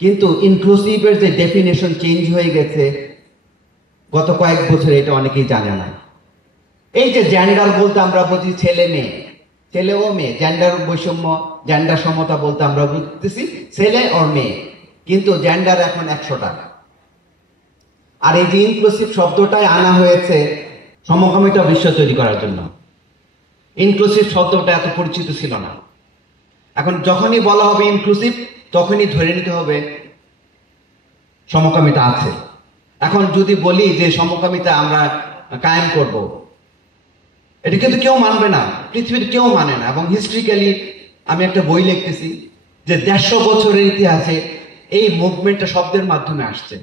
কিন্তু ইনক্লুসিভের যে definition change হয়ে গেছে গত কয়েক বছরে, এটা অনেকেই জানে না। এই যে জেন্ডার বলতে আমরা বুঝি ছেলে মেয়ে, ছেলে ও মেয়ে, জেন্ডার বৈষম্য, জেন্ডার সমতা বলতে আমরা বুঝতেছি ছেলে ও মেয়ে, কিন্তু জেন্ডার এখন 100টা। আর এই যে ইনক্লুসিভ শব্দটাই আনা হয়েছে সমকামিতা বিশ্ব তৈরি করার জন্য। ইনক্লুসিভ শব্দটা এত পরিচিত ছিল না। এখন যখনই বলা হবে ইনক্লুসিভ, তখনই ধরে নিতে হবে সমকামিতা আছে। এখন যদি বলি যে সমকামিতা আমরা কায়েম করব, এটা কিন্তু কেউ মানবে না, পৃথিবীর কেউ মানে না। এবং হিস্ট্রিক্যালি আমি একটা বই লিখতেছি যে 150 বছরের ইতিহাসে এই মুভমেন্টটা শব্দের মাধ্যমে আসছে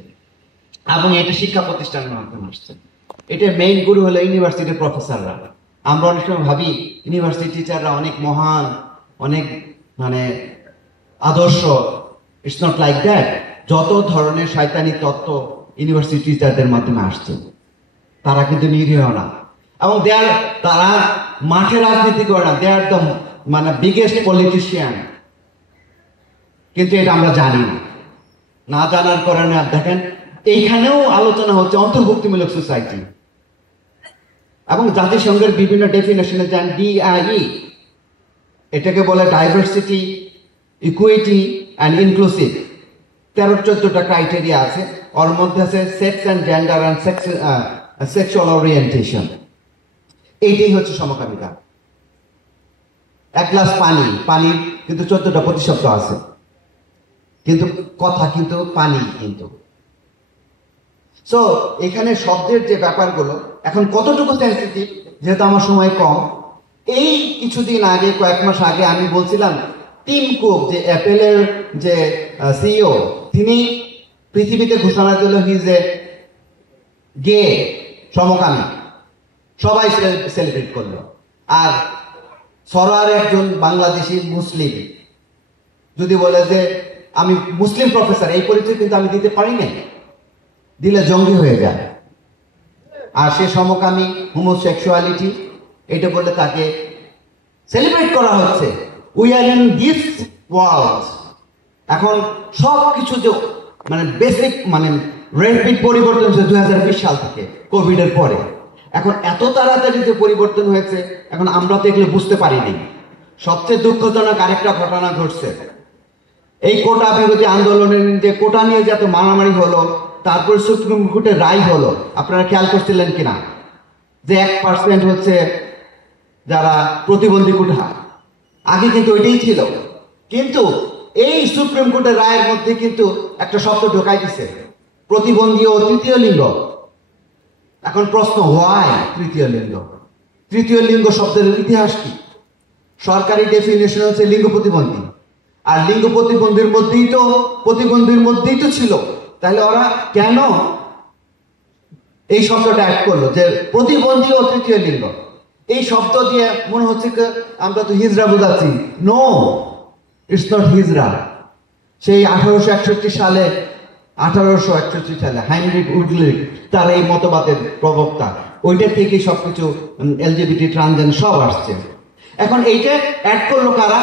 এবং এটা শিক্ষা প্রতিষ্ঠানের মাধ্যমে আসছে। এটা মেইন গুরু হলো ইউনিভার্সিটির প্রফেসররা। আমরা অনেক সময় ভাবি ইউনিভার্সিটি টিচাররা অনেক মহান, অনেক মানে আদর্শ। It's not like that. যত ধরনের শয়তানি তত্ত্ব ইউনিভার্সিটি টিচারদের মাধ্যমে আসছে, তারা কিন্তু নিরীহ না। এবং তারা মাঠে রাজনীতি করে না, দে আর দ্য মানে বিগেস্ট পলিটিশিয়ান। কিন্তু এটা আমরা জানি না, না জানার কারণে দেখেন এইখানেও আলোচনা হচ্ছে অন্তর্ভুক্তিমূলক সোসাইটি। এবং জাতিসংঘের বিভিন্ন ডেফিনেশনে যান DIE, এটাকে বলে ডাইভার্সিটি, ইকুইটি অ্যান্ড ইনক্লুসিভ। 13-14টা ক্রাইটেরিয়া আছে। ওর মধ্যে আছে sex and gender and sexual orientation. এইটাই হচ্ছে সমকামিতা। এক গ্লাস পানির কিন্তু 14টা প্রতিশব্দ আছে, কিন্তু কথা কিন্তু পানি কিন্তু। সো এখানে শব্দের যে ব্যাপারগুলো এখন কতটুকু সেন্সিটিভ, যেহেতু আমার সময় কম, এই কিছুদিন আগে, কয়েক মাস আগে আমি বলছিলাম টিম কুক, যে অ্যাপেলের যে CEO, তিনি পৃথিবীতে ঘোষণা দিল হিজ এ গে, সমকামী। সবাই সেলিব্রেট করলো। আর সরার একজন বাংলাদেশি মুসলিম যদি বলে যে আমি মুসলিম প্রফেসর, এই পরিচয় কিন্তু আমি দিতে পারি না, দিলে জঙ্গি হয়ে যায়। আর সে সমকামী, হোমোসেক্সুয়ালিটি, এটা বলে তাকে সেলিব্রেট করা হচ্ছে। We are in this world. এখন সব কিছু যে মানে বেসিক মানে রেপিড পরিবর্তন হচ্ছে 2020 সাল থেকে, কোভিডের পরে। এখন এত তাড়াতাড়ি যে পরিবর্তন হয়েছে, এখন আমরা তো এগুলো বুঝতে পারিনি। সবচেয়ে দুঃখজনক আরেকটা ঘটনা ঘটছে, এই কোটা বিরোধী আন্দোলনের যে কোটা নিয়ে যে এত মারামারি হলো, তারপর সুপ্রিম কোর্টের রায় হলো, আপনারা খেয়াল করছিলেন কিনা যে 1% হচ্ছে যারা প্রতিবন্ধী কোটা। আগে কিন্তু ওইটাই ছিল, কিন্তু এই সুপ্রিম কোর্টের রায়ের মধ্যে কিন্তু একটা শব্দ ঢোকাই দিছে, প্রতিবন্ধী ও তৃতীয় লিঙ্গ। এখন প্রশ্ন, হোয়াই তৃতীয় লিঙ্গ? তৃতীয় লিঙ্গ শব্দের ইতিহাস কি? সরকারি ডেফিনেশন হচ্ছে লিঙ্গ প্রতিবন্ধী, আর লিঙ্গ প্রতিবন্ধীর মধ্যেই তো ছিল। তাহলে ওরা কেন এই শব্দটা অ্যাড করলো যে প্রতিবন্ধী ও তৃতীয় লিঙ্গ? এই শব্দ দিয়ে মনে হচ্ছে আমরা তো হিজড়া বোঝাচ্ছি। নো, ইটস নট হিজড়া। সেই 1861 সালে হাইনরিক উডলিক, তার এই মতবাদের প্রবক্তা, ওইটা থেকে সবকিছু LGBT ট্রানজেন সব আসছে। এখন এইটা অ্যাড করলো কারা?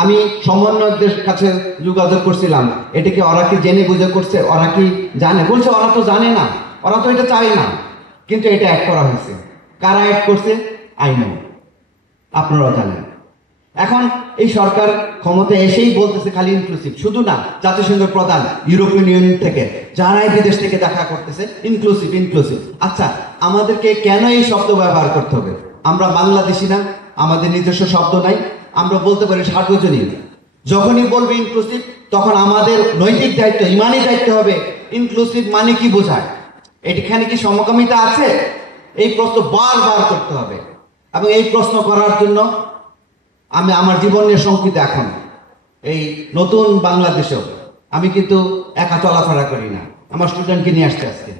আমি সমন্বয়কদের কাছে যোগাযোগ করছিলাম, এটাকে ওরা কি জেনে বুঝে করছে? ওরা কি জানে? বলছে ওরা তো জানে না, ওরা তো এটা চায় না, কিন্তু এটা অ্যাড করা হয়েছে। কারা অ্যাড করছে? আই নো, আপনারাও জানেন। এখন এই সরকার ক্ষমতায় এসেই বলতেছে খালি ইনক্লুসিভ। শুধু না, জাতিসংঘের প্রধান, ইউরোপিয়ান ইউনিয়ন থেকে যারাই বিদেশ থেকে দেখা করতেছে ইনক্লুসিভ ইনক্লুসিভ। আচ্ছা, আমাদেরকে কেন এই শব্দ ব্যবহার করতে হবে? আমরা বাংলাদেশি না? আমাদের নিজস্ব শব্দ নাই? আমরা বলতে পারি সার্বজনীন। যখনই বলবে ইনক্লুসিভ, তখন আমাদের নৈতিক দায়িত্ব, ইমানি দায়িত্ব হবে ইনক্লুসিভ মানে কি বোঝায়, এখানে কি সমকামিতা আছে? এই প্রশ্ন বারবার করতে হবে। এবং এই প্রশ্ন করার জন্য আমি আমার জীবন নিয়ে শঙ্কিত। এখন এই নতুন বাংলাদেশেও আমি কিন্তু একা চলাফেরা করি না, আমার স্টুডেন্টকে নিয়ে আসতে আজকে।